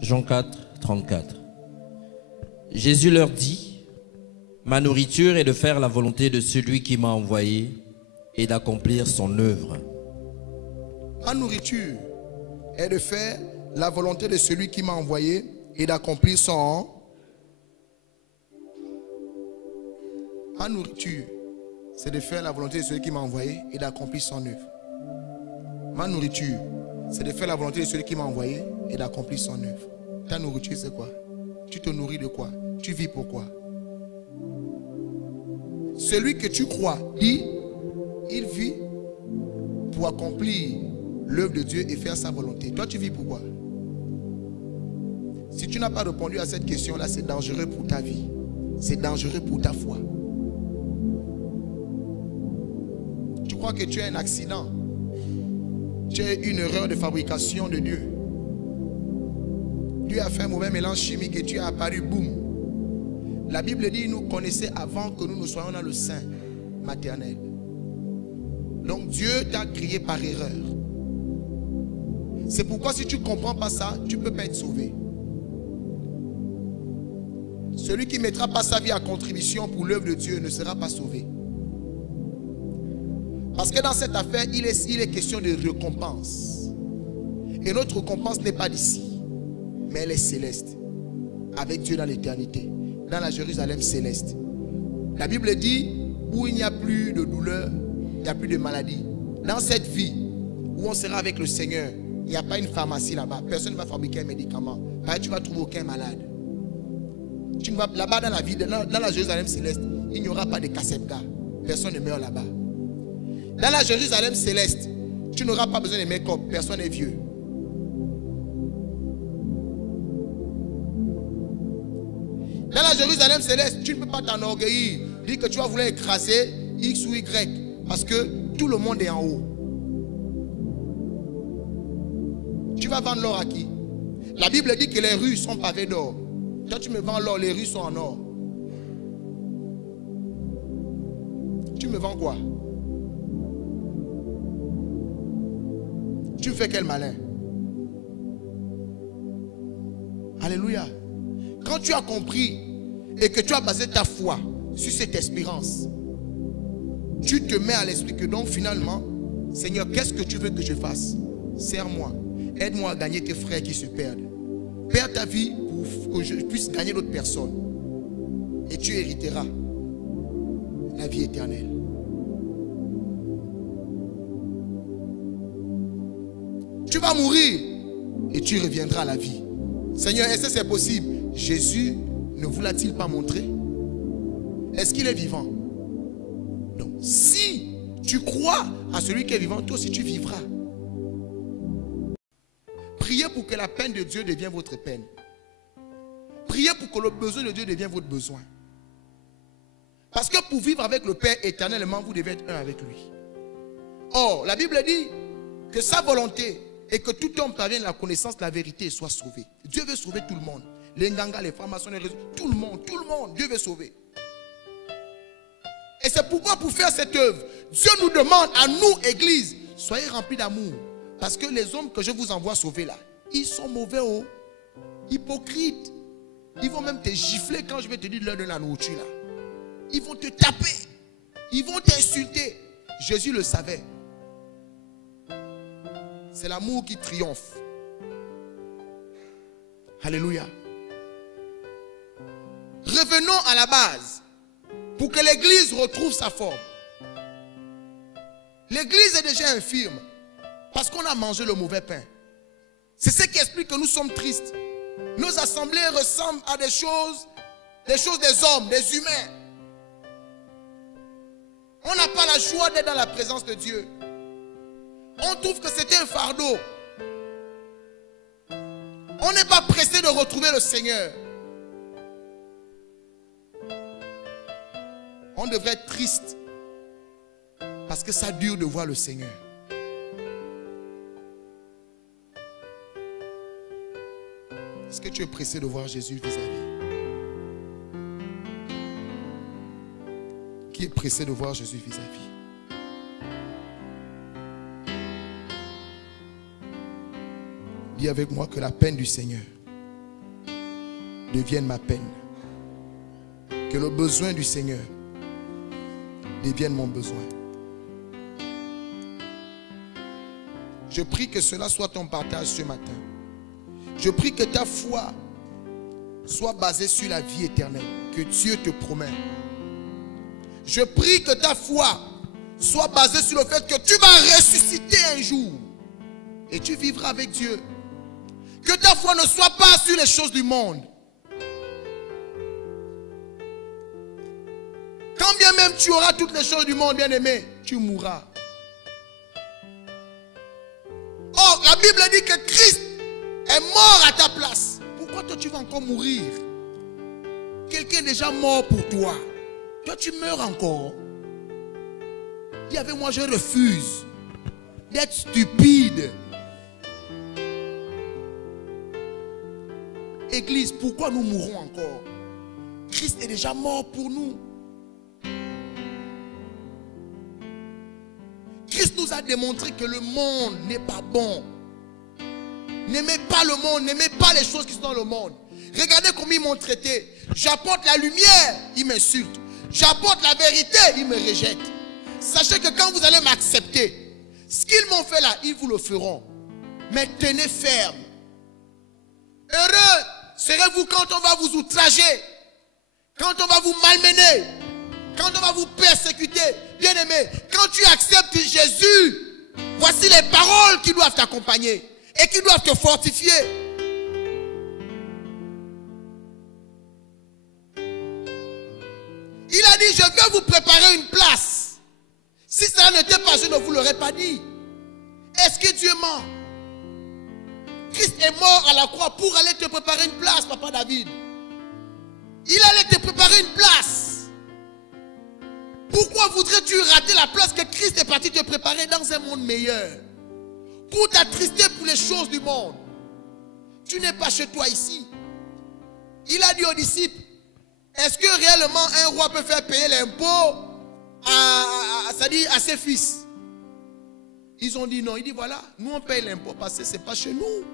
Jean 4, 34. Jésus leur dit, « Ma nourriture est de faire la volonté de celui qui m'a envoyé et d'accomplir son œuvre. » Ma nourriture est de faire la volonté de celui qui m'a envoyé et d'accomplir son... Ma nourriture, c'est de faire la volonté de celui qui m'a envoyé et d'accomplir son œuvre. Ma nourriture, c'est de faire la volonté de celui qui m'a envoyé et d'accomplir son œuvre. Ta nourriture, c'est quoi? Tu te nourris de quoi? Tu vis pour quoi? Celui que tu crois, dit, il vit pour accomplir l'œuvre de Dieu et faire sa volonté. Toi, tu vis pour quoi? Si tu n'as pas répondu à cette question-là, c'est dangereux pour ta vie. C'est dangereux pour ta foi. Tu crois que tu as un accident. Tu as une erreur de fabrication de Dieu. Dieu a fait un mauvais mélange chimique et tu es apparu, boum. La Bible dit, nous connaissait avant que nous nous soyons dans le sein maternel. Donc Dieu t'a créé par erreur. C'est pourquoi si tu ne comprends pas ça, tu ne peux pas être sauvé. Celui qui ne mettra pas sa vie à contribution pour l'œuvre de Dieu ne sera pas sauvé. Parce que dans cette affaire, il est question de récompense. Et notre récompense n'est pas d'ici, mais elle est céleste. Avec Dieu dans l'éternité, dans la Jérusalem céleste. La Bible dit, où il n'y a plus de douleur, il n'y a plus de maladie. Dans cette vie, où on sera avec le Seigneur, il n'y a pas une pharmacie là-bas. Personne ne va fabriquer un médicament. Tu ne vas trouver aucun malade. Là-bas dans la vie, dans la Jérusalem céleste, il n'y aura pas de Kasebga. Personne ne meurt là-bas. Dans la Jérusalem céleste, tu n'auras pas besoin de make-up. Personne n'est vieux. Dans la Jérusalem céleste, tu ne peux pas t'enorgueillir. Dire que tu vas vouloir écraser X ou Y. Parce que tout le monde est en haut. Tu vas vendre l'or à qui? La Bible dit que les rues sont pavées d'or. Toi tu me vends l'or, les rues sont en or. Tu me vends quoi? Tu fais quel malin? Alléluia. Quand tu as compris et que tu as basé ta foi sur cette espérance, tu te mets à l'esprit que donc finalement, Seigneur, qu'est-ce que tu veux que je fasse? Sers-moi. Aide-moi à gagner tes frères qui se perdent. Perds ta vie pour que je puisse gagner d'autres personnes. Et tu hériteras la vie éternelle. Tu vas mourir et tu reviendras à la vie. Seigneur, est-ce que c'est possible? Jésus ne vous l'a-t-il pas montré? Est-ce qu'il est vivant? Donc, si tu crois à celui qui est vivant, toi aussi tu vivras. Priez pour que la peine de Dieu devienne votre peine. Priez pour que le besoin de Dieu devienne votre besoin. Parce que pour vivre avec le Père éternellement, vous devez être un avec lui. Or, la Bible dit que sa volonté est que tout homme parvienne à la connaissance de la vérité et soit sauvé. Dieu veut sauver tout le monde. Les Nganga, les francs-maçons, tout le monde, Dieu veut sauver. Et c'est pourquoi pour faire cette œuvre, Dieu nous demande à nous, Église, soyez remplis d'amour. Parce que les hommes que je vous envoie sauver là, ils sont mauvais, hypocrites. Ils vont même te gifler quand je vais te dire de leur donner la nourriture là. Ils vont te taper. Ils vont t'insulter. Jésus le savait. C'est l'amour qui triomphe. Alléluia. Revenons à la base pour que l'église retrouve sa forme. L'église est déjà infirme parce qu'on a mangé le mauvais pain. C'est ce qui explique que nous sommes tristes. Nos assemblées ressemblent à des choses des hommes, des humains. On n'a pas la joie d'être dans la présence de Dieu. On trouve que c'était un fardeau. On n'est pas pressé de retrouver le Seigneur. On devrait être triste parce que ça dure de voir le Seigneur. Est-ce que tu es pressé de voir Jésus vis-à-vis? Qui est pressé de voir Jésus vis-à-vis? Dis avec moi que la peine du Seigneur devienne ma peine. Que le besoin du Seigneur devienne mon besoin. Je prie que cela soit ton partage ce matin. Je prie que ta foi soit basée sur la vie éternelle que Dieu te promet. Je prie que ta foi soit basée sur le fait que tu vas ressusciter un jour et tu vivras avec Dieu. Que ta foi ne soit pas sur les choses du monde. Quand bien même tu auras toutes les choses du monde, bien-aimé, tu mourras. Or, la Bible dit que Christ est mort à ta place. Pourquoi toi tu vas encore mourir? Quelqu'un est déjà mort pour toi. Toi tu meurs encore. Dis avec moi, je refuse d'être stupide. Église, pourquoi nous mourrons encore? Christ est déjà mort pour nous. Christ nous a démontré que le monde n'est pas bon. N'aimez pas le monde, n'aimez pas les choses qui sont dans le monde. Regardez comment ils m'ont traité. J'apporte la lumière, ils m'insultent. J'apporte la vérité, ils me rejettent. Sachez que quand vous allez m'accepter, ce qu'ils m'ont fait là, ils vous le feront. Mais tenez ferme. Heureux serez-vous quand on va vous outrager, quand on va vous malmener, quand on va vous persécuter. Bien-aimé, quand tu acceptes Jésus, voici les paroles qui doivent t'accompagner et qui doivent te fortifier. Il a dit, je vais vous préparer une place. Si ça n'était pas, je ne vous l'aurais pas dit. Est-ce que Dieu ment? Christ est mort à la croix pour aller te préparer une place, papa David. Il allait te préparer une place. Pourquoi voudrais-tu rater la place que Christ est parti te préparer dans un monde meilleur? Pour t'attrister pour les choses du monde. Tu n'es pas chez toi ici. Il a dit aux disciples, est-ce que réellement un roi peut faire payer l'impôt à ses fils? Ils ont dit non. Il dit voilà, nous on paye l'impôt parce que ce n'est pas chez nous.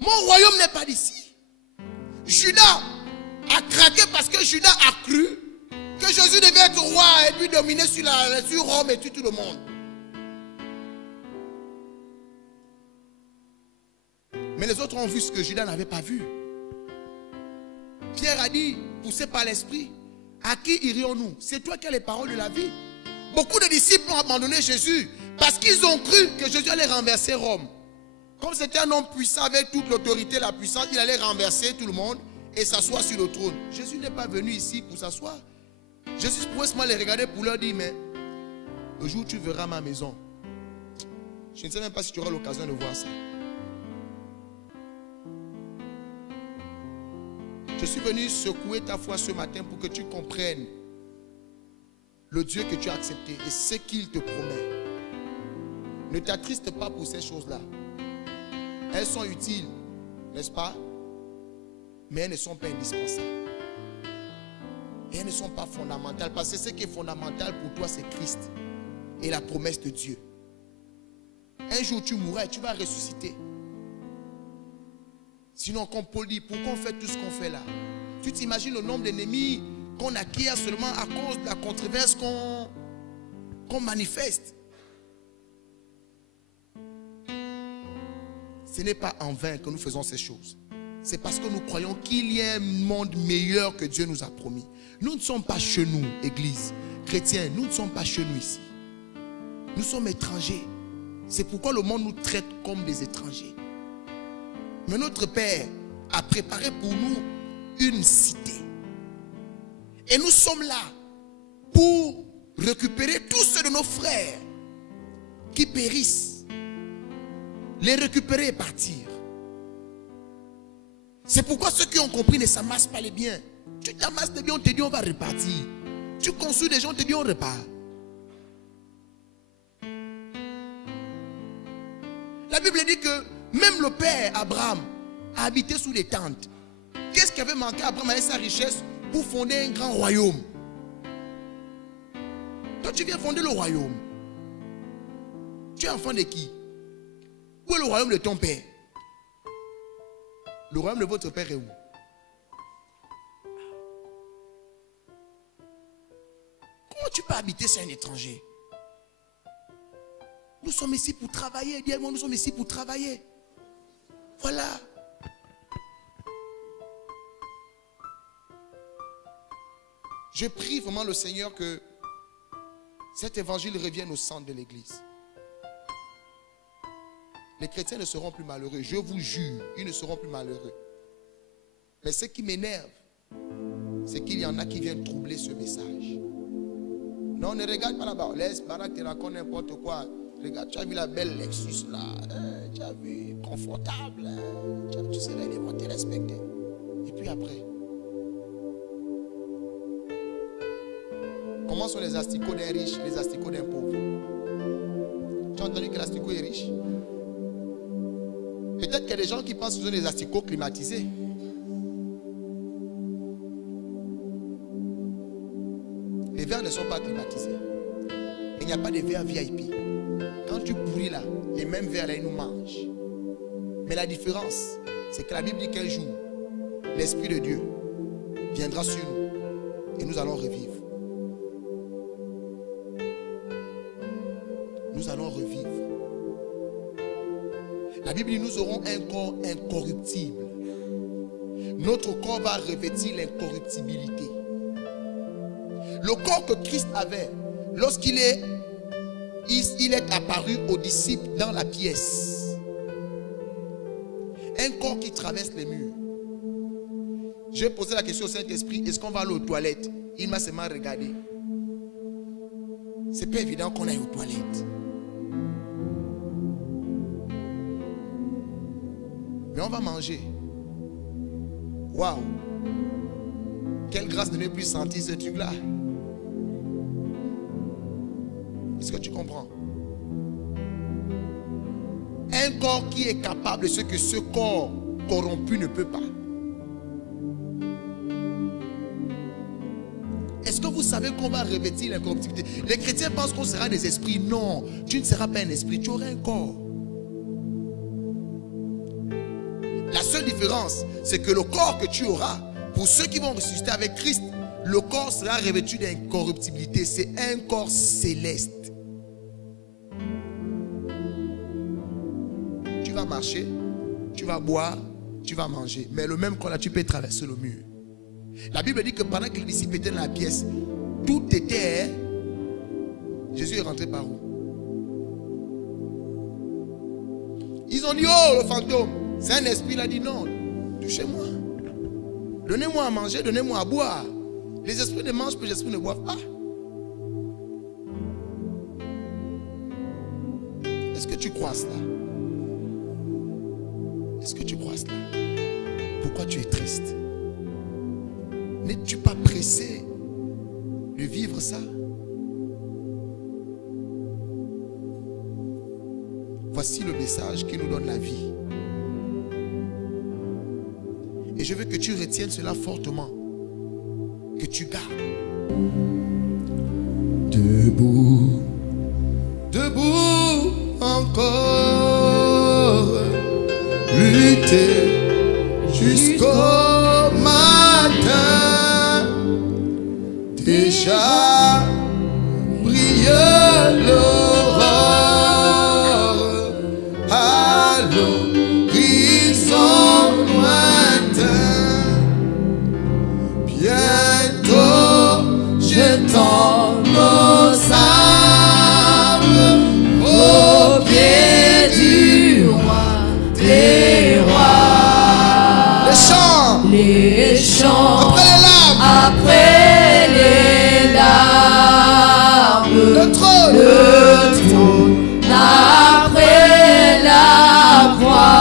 Mon royaume n'est pas d'ici. Judas a craqué parce que Judas a cru que Jésus devait être roi et puis dominer sur Rome et tout le monde. Mais les autres ont vu ce que Judas n'avait pas vu. Pierre a dit, poussé par l'esprit, à qui irions-nous? C'est toi qui as les paroles de la vie. Beaucoup de disciples ont abandonné Jésus parce qu'ils ont cru que Jésus allait renverser Rome. Comme c'était un homme puissant avec toute l'autorité, la puissance, il allait renverser tout le monde et s'asseoir sur le trône. Jésus n'est pas venu ici pour s'asseoir. Jésus pouvait seulement les regarder pour leur dire, mais le jour où tu verras ma maison, je ne sais même pas si tu auras l'occasion de voir ça. Je suis venu secouer ta foi ce matin pour que tu comprennes le Dieu que tu as accepté et ce qu'il te promet. Ne t'attriste pas pour ces choses-là. Elles sont utiles, n'est-ce pas? Mais elles ne sont pas indispensables. Et elles ne sont pas fondamentales. Parce que ce qui est fondamental pour toi, c'est Christ et la promesse de Dieu. Un jour, tu mourras et tu vas ressusciter. Sinon, comme Paul dit, pourquoi on fait tout ce qu'on fait là? Tu t'imagines le nombre d'ennemis qu'on acquiert seulement à cause de la controverse qu'on manifeste. Ce n'est pas en vain que nous faisons ces choses. C'est parce que nous croyons qu'il y a un monde meilleur que Dieu nous a promis. Nous ne sommes pas chez nous, Église chrétienne. Nous ne sommes pas chez nous ici. Nous sommes étrangers. C'est pourquoi le monde nous traite comme des étrangers. Mais notre Père a préparé pour nous une cité. Et nous sommes là pour récupérer tous ceux de nos frères qui périssent. Les récupérer et partir. C'est pourquoi ceux qui ont compris ne s'amassent pas les biens. Tu t'amasses les biens, on te dit on va repartir. Tu construis des gens, on te dit on repart. La Bible dit que même le père Abraham a habité sous des tentes. Qu'est-ce qui avait manqué à Abraham avec sa richesse pour fonder un grand royaume? Toi tu viens fonder le royaume. Tu es enfant de qui? Où est le royaume de ton père? Le royaume de votre Père est où? Comment tu peux habiter sur un étranger? Nous sommes ici pour travailler. Dis-moi, nous sommes ici pour travailler. Voilà. Je prie vraiment le Seigneur que cet évangile revienne au centre de l'église. Les chrétiens ne seront plus malheureux. Je vous jure, ils ne seront plus malheureux. Mais ce qui m'énerve, c'est qu'il y en a qui viennent troubler ce message. Non, ne regarde pas là-bas. Laisse Barak te raconte n'importe quoi. Regarde, tu as vu la belle Lexus là. Tu as vu, confortable. Tu serais élémentaire respecté. Et puis après, comment sont les asticots d'un riche, les asticots d'un pauvre? Tu as entendu que l'asticot est riche? Peut-être qu'il y a des gens qui pensent qu'ils ont des asticots climatisés. Les verres ne sont pas climatisés. Il n'y a pas de verres VIP. Quand tu pourris là, les mêmes verres là, ils nous mangent. Mais la différence, c'est que la Bible dit qu'un jour, l'Esprit de Dieu viendra sur nous et nous allons revivre. Nous allons revivre. La Bible dit nous aurons un corps incorruptible. Notre corps va revêtir l'incorruptibilité. Le corps que Christ avait lorsqu'il est apparu aux disciples dans la pièce. Un corps qui traverse les murs. J'ai posé la question au Saint-Esprit, est-ce qu'on va aller aux toilettes? Il m'a seulement regardé. C'est pas évident qu'on aille aux toilettes. Mais on va manger. Waouh! Quelle grâce de ne plus sentir ce truc-là. Est-ce que tu comprends? Un corps qui est capable de ce que ce corps corrompu ne peut pas. Est-ce que vous savez qu'on va revêtir l'incorruptibilité? Les chrétiens pensent qu'on sera des esprits. Non, tu ne seras pas un esprit, tu auras un corps. La seule différence, c'est que le corps que tu auras, pour ceux qui vont ressusciter avec Christ, le corps sera revêtu d'incorruptibilité. C'est un corps céleste. Tu vas marcher, tu vas boire, tu vas manger. Mais le même corps là, tu peux traverser le mur. La Bible dit que pendant que les disciples étaient dans la pièce, tout était... Jésus est rentré par où? Ils ont dit, oh, le fantôme. C'est un esprit, il a dit, non, touchez-moi. Donnez-moi à manger, donnez-moi à boire. Les esprits ne mangent plus, les esprits ne boivent pas. Est-ce que tu crois cela? Est-ce que tu crois cela? Pourquoi tu es triste? N'es-tu pas pressé de vivre ça? Voici le message qui nous donne la vie. Et je veux que tu retiennes cela fortement. Que tu gardes. Debout, debout encore, lutter jusqu'au matin. Déjà brille l'aurore à l'horizon lointain. Bientôt jetant nos âmes au pied du roi des rois. Les chants après les larmes, après les larmes, le trône après la croix.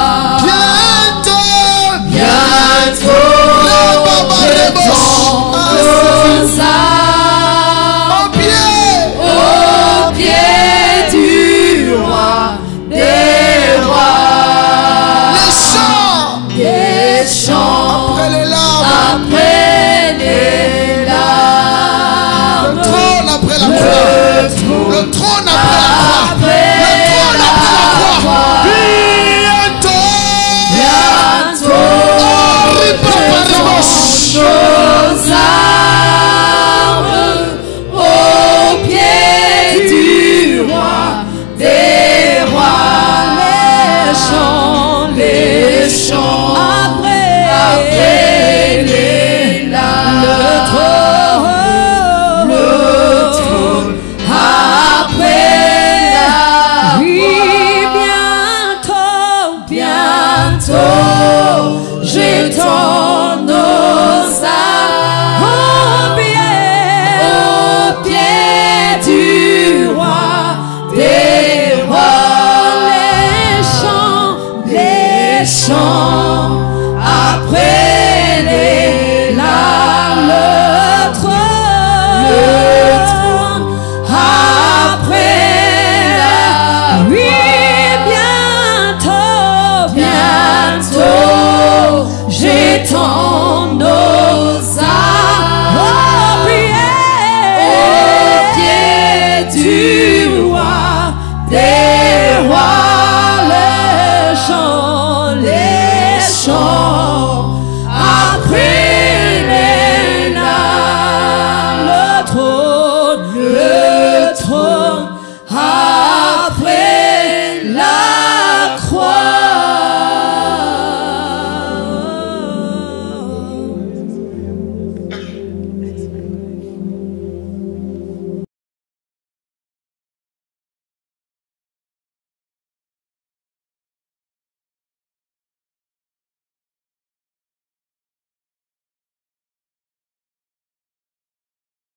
les chants, après les larmes, le trône, après la oui, bientôt, j'étends nos âmes au pied du roi des rois, les chants, après les larmes, le trône,